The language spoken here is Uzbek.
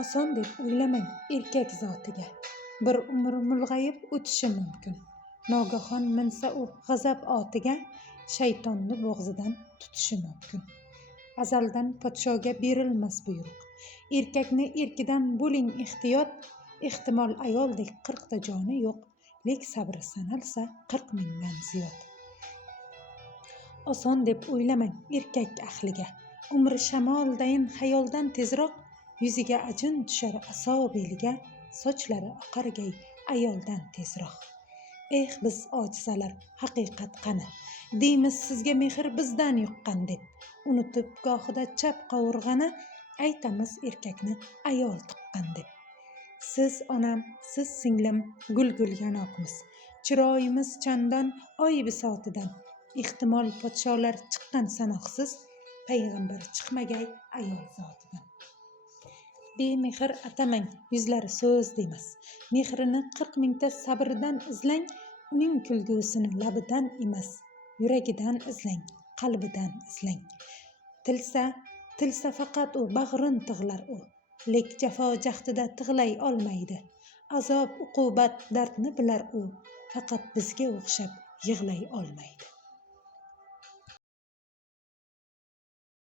Oson deb o'ylamang erkak zotiga. Bir umr mulg'ayib o'tishi mumkin. Nogahon minsa u g'azab otiga, shaytonni bo'g'zidan tutishi mumkin. Azaldan podshoga berilmas buyruq. Erkakni erkidan bo'ling ehtiyot. Ehtimol ayoldek 40 ta joni yo'q, lek sabri sanalsa 40 mingdan ziyod. Oson deb o'ylamang erkak ahliga. Umri shamoldayin xayoldan tezroq, yuziga ajin tushar aso beliga, sochlari oqargay ayoldan tezroq. Biz ojizalar, haqiqat qani? Deymiz sizga mehr bizdan yuqqan deb. Unutib gohida chap qovurg'ani, aytamiz erkakni ayol tuqqan deb. Siz onam, siz singlim, gul yanoqmiz. Chiroyimiz chandon oy bisotidan. Ehtimol podsholar chiqqan sanoqsiz, payg'ambar chiqmagay ayol zotidan. Bemehr atamang, yuzlari so'z demas. Mehrini 40 mingta sabrdan izlang, uning kulgusini labidan emas, yuragidan izlang, qalbidan izlang. Tilsa faqat u bag'rin tig'lar u, lek jafo jahdida tig'lay olmaydi. Azob, uqubat, dardni bilar u, faqat bizga o'xshab yig'lay olmaydi.